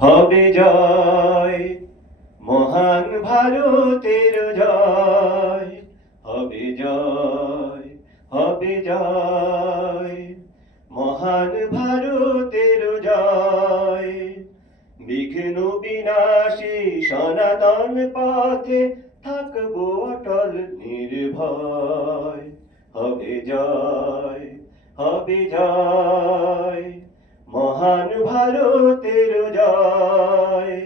হবে জয়, মহান ভারতের জয়। হবে জয় হবে জয়, মহান ভারতের জয়। বিঘ্ন বিনাশী সনাতন পথে থাকব অটল নির্ভয়। হবে জয় হবে জয় মহান ভারতের জয়।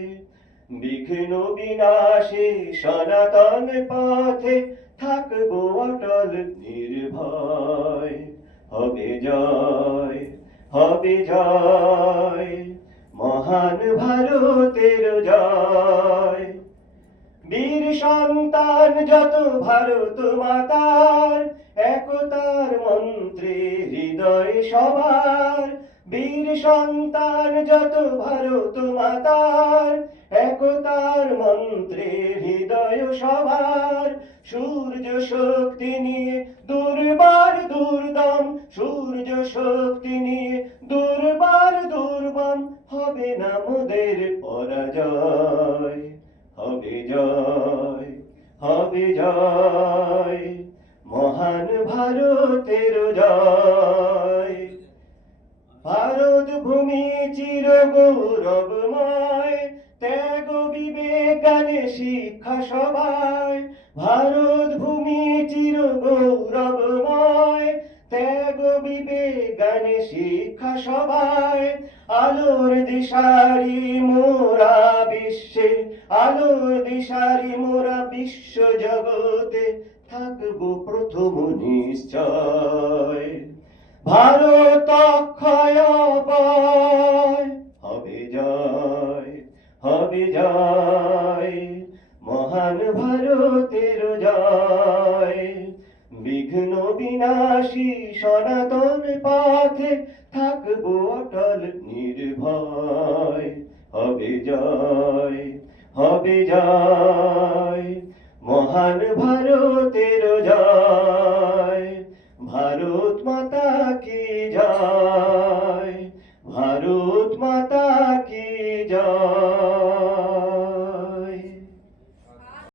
বিঘ্ন বিনাশী সনাতন পথে থাকব অটল নির্ভয়। হবে জয় হবে জয়, মহান ভারতের জয়। বীর সন্তান যত ভারত মাতার, একতার মন্ত্রে হৃদয় সবার। বীর সন্তান যত ভারত মাতার, একতার মন্ত্রে হৃদয় সবার সূর্য শক্তি নিয়ে দুর্বার দুর্দম, সূর্য শক্তি নিয়ে দুর্বার দুর্বম, হবে না মোদের পরাজয়, হবে জয় হবে জয়। মহান ভারতের জয়। ভারত ভূমি চির গৌরবময় ত্যাগ বিবেকানে শিক্ষা সবাই ভারত ভূমি চির গৌরবময় ত্যাগ বিবেকানে শিক্ষা সবাই আলোর দিশারি মোরা বিশ্বে, আলোর দিশারি মোরা বিশ্ব জগতে থাকব প্রথম নিশ্চয়। ভারত অক্ষয় অপয় হবে জয় জয়, মহান ভারতের জয়। বিঘ্ন সনাতন পথে নির্ভয়। হবে জয় জয়, মহান ভারতের ভারত মাতা কি জয়? ভারত মাতা কি জয়?